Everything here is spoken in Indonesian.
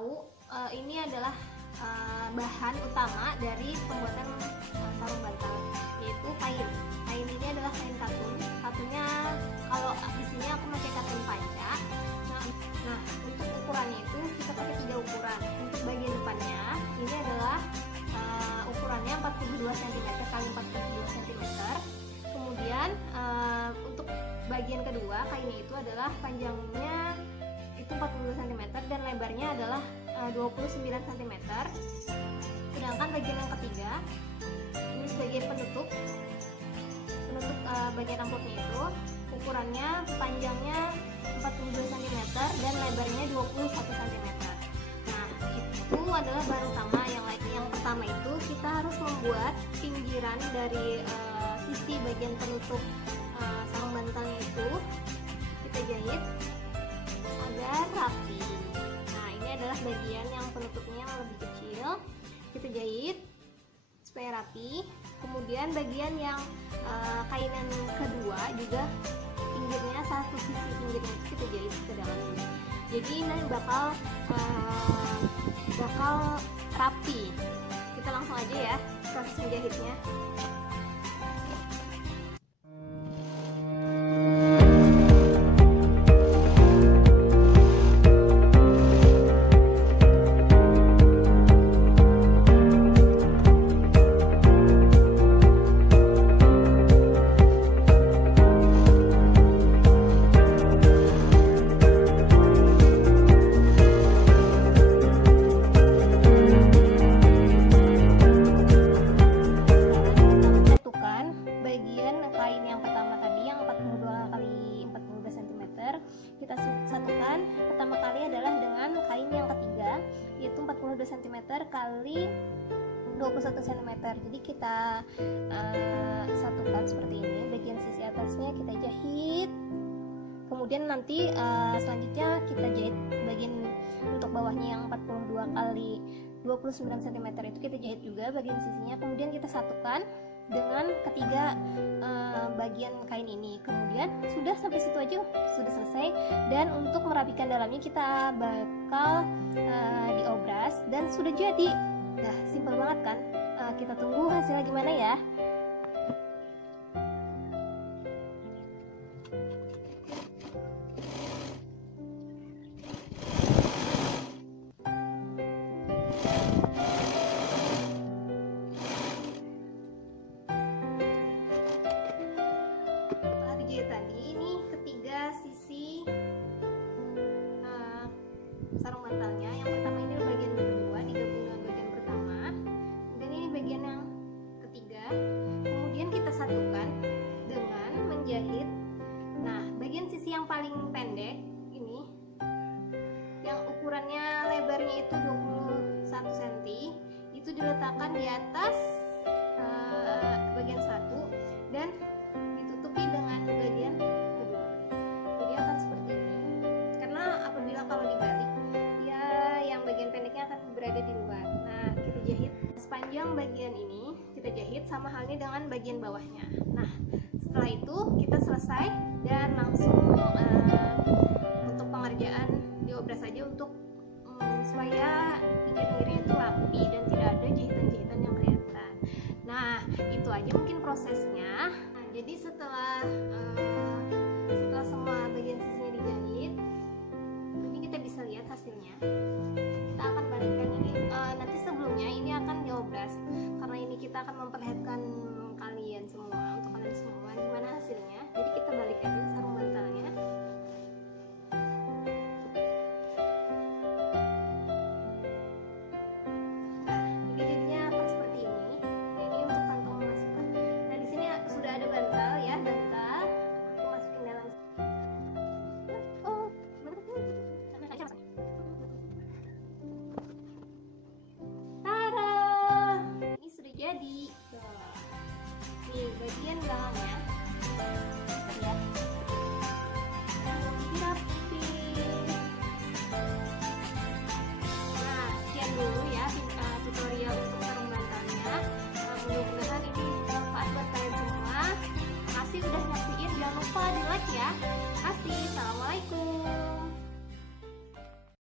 tahu ini adalah bahan utama dari pembuatan sarung bantal, yaitu kain. Kain ini adalah kain katun. Katunnya kalau di sini aku pakai katun panca. Nah, untuk ukurannya itu kita pakai 3 ukuran. Untuk bagian depannya ini adalah ukurannya 42 cm kali 42 cm. Kemudian untuk bagian kedua kainnya itu adalah panjangnya itu 40 cm dan lebarnya adalah 29 cm. Sedangkan bagian yang ketiga ini sebagai penutup bagian amplopnya itu ukurannya panjangnya 42 cm dan lebarnya 21 cm. Nah, itu adalah bahan utama. Yang pertama itu kita harus membuat pinggiran dari sisi bagian penutup sarung bantalnya itu kita jahit agar rapi. Nah, ini adalah bagian yang penutupnya yang lebih kecil, kita jahit supaya rapi. Kemudian bagian yang kainan kedua juga pinggirnya, satu sisi pinggirnya itu kita jahit ke dalam. Jadi ini bakal rapi. Kita langsung aja ya proses menjahitnya. Kita satukan pertama kali adalah dengan kain yang ketiga, yaitu 42 cm kali 21 cm. Jadi kita satukan seperti ini. Bagian sisi atasnya kita jahit, kemudian nanti selanjutnya kita jahit bagian untuk bawahnya yang 42 kali 29 cm itu kita jahit juga bagian sisinya. Kemudian kita satukan dengan ketiga bagian kain ini. Kemudian sudah sampai situ aja, sudah selesai. Dan untuk merapikan dalamnya kita bakal diobras dan sudah jadi. Nah, simpel banget kan? Kita tunggu hasilnya gimana ya. Tadi ini ketiga sisi sarung bantalnya. Yang pertama ini bagian kedua digabung dengan bagian pertama, dan ini bagian yang ketiga. Kemudian kita satukan dengan menjahit. Nah, bagian sisi yang paling pendek ini yang ukurannya lebarnya itu 21 cm itu diletakkan di atas bagian satu dan ditutupi dengan bagian kedua. Jadi akan seperti ini. Karena apabila kalau dibalik, ya yang bagian pendeknya akan berada di luar. Nah, kita jahit sepanjang bagian ini, kita jahit sama halnya dengan bagian bawahnya. Nah, setelah itu kita selesai dan langsung untuk pengerjaan diobras saja untuk supaya pinggir-pinggirnya itu rapi dan tidak ada jahitan-jahitan yang kelihatan. Nah, itu aja mungkin prosesnya. Nah, jadi setelah semua bagian sisinya dijahit, ini kita bisa lihat hasilnya. Kita akan balikkan ini. Nanti sebelumnya ini akan diobras karena ini kita akan memperlihatkan kalian semua, untuk kalian semua gimana hasilnya. Jadi kita balik aja sarung bantalnya. Nih bagian belakangnya ya, jadi rapi. Nah, sekian dulu ya tutorial untuk sarung bantalnya. Mudah-mudahan ini bermanfaat buat kalian semua. Makasih udah nyaksiin, jangan lupa di like ya. Makasih, salam.